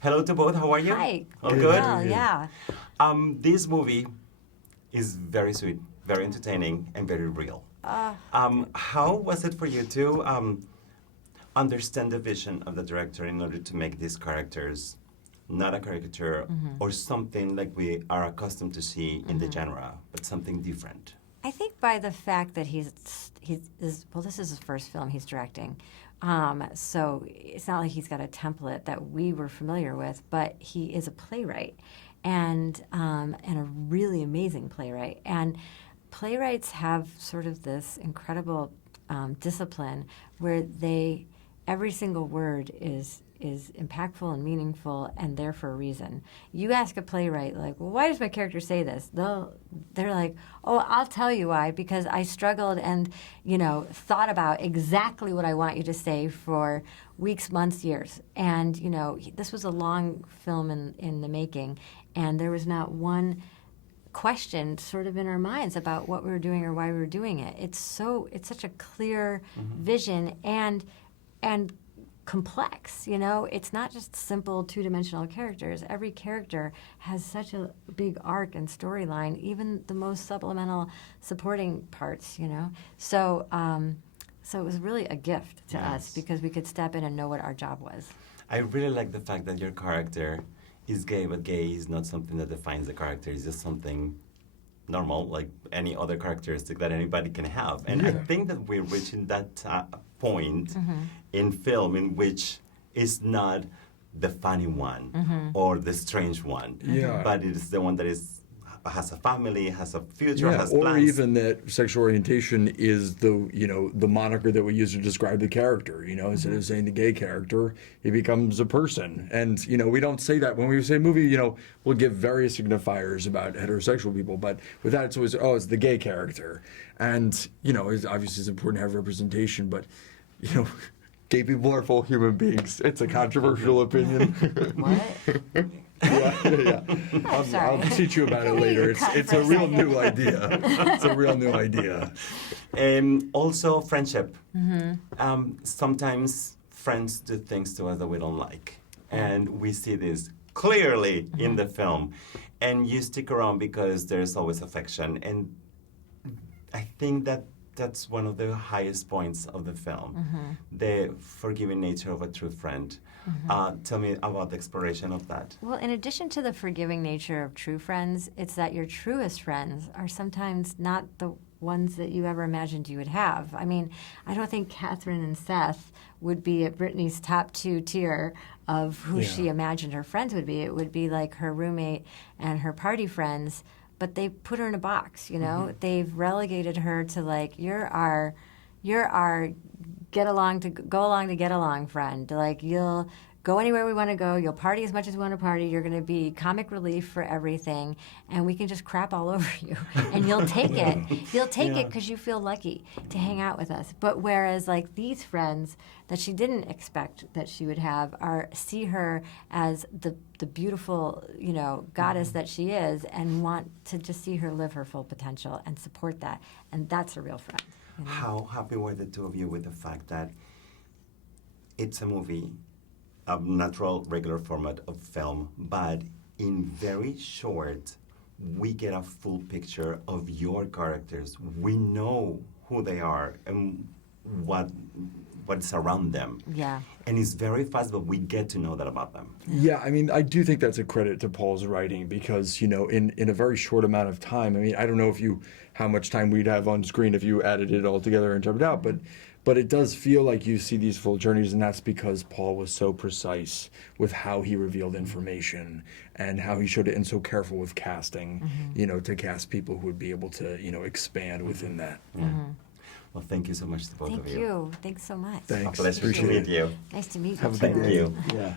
Hello to both. How are you? Hi. All good? Well, yeah. This movie is very sweet, very entertaining, and very real. How was it for you to understand the vision of the director in order to make these characters not a caricature or something like we are accustomed to see in the genre, but something different? I think by the fact that this is his first film he's directing. So it's not like he's got a template that we were familiar with, but he is a playwright and a really amazing playwright. And playwrights have sort of this incredible discipline where every single word is impactful and meaningful and there for a reason. You ask a playwright, like, well, why does my character say this? They're like, oh, I'll tell you why, because I struggled and, thought about exactly what I want you to say for weeks, months, years. And, this was a long film in the making, and there was not one question sort of in our minds about what we were doing or why we were doing it. It's such a clear vision and complex, It's not just simple two-dimensional characters. Every character has such a big arc and storyline, even the most supplemental supporting parts, So it was really a gift to us because we could step in and know what our job was. I really like the fact that your character is gay, but gay is not something that defines the character. It's just something normal, like any other characteristic that anybody can have. And I think that we're reaching that point in film in which it's not the funny one or the strange one, but it is the one that has a family, has a future, has or plans. even that sexual orientation is the moniker that we use to describe the character. Instead of saying the gay character, he becomes a person. And we don't say that when we say movie. We'll give various signifiers about heterosexual people, but with that, it's always it's the gay character. And it's obviously it's important to have representation, but gay people are full human beings. It's a controversial opinion. What? Yeah. I'll teach you about it later. It's a real new idea. It's a real new idea. Also, friendship. Sometimes friends do things to us that we don't like. And we see this clearly in the film. And you stick around because there's always affection. And I think that's one of the highest points of the film, the forgiving nature of a true friend. Tell me about the exploration of that. Well, in addition to the forgiving nature of true friends, it's that your truest friends are sometimes not the ones that you ever imagined you would have. I mean, I don't think Catherine and Seth would be at Brittany's top 2 tier of who she imagined her friends would be. It would be like her roommate and her party friends, but they put her in a box, They've relegated her to like, you're our go along to get along friend. Like, you'll go anywhere we want to go, you'll party as much as we want to party, you're going to be comic relief for everything, and we can just crap all over you. And you'll take it. You'll take it because you feel lucky to hang out with us. But whereas like these friends that she didn't expect that she would have see her as the beautiful, goddess that she is, and want to just see her live her full potential and support that. And that's a real friend. How happy were the two of you with the fact that it's a movie, a natural, regular format of film, but in very short, we get a full picture of your characters. We know who they are and what's around them. Yeah. And it's very fast, but we get to know that about them. Yeah, I mean, I do think that's a credit to Paul's writing because, in a very short amount of time, I mean, I don't know how much time we'd have on screen if you added it all together and jumped out, but it does feel like you see these full journeys, and that's because Paul was so precise with how he revealed information and how he showed it, and so careful with casting, to cast people who would be able to, expand within that. Well, thank you so much to both of you. Thank you. Thanks so much. Thanks. A pleasure to meet you. Nice to meet you. Have a good day. Thank you. Yeah.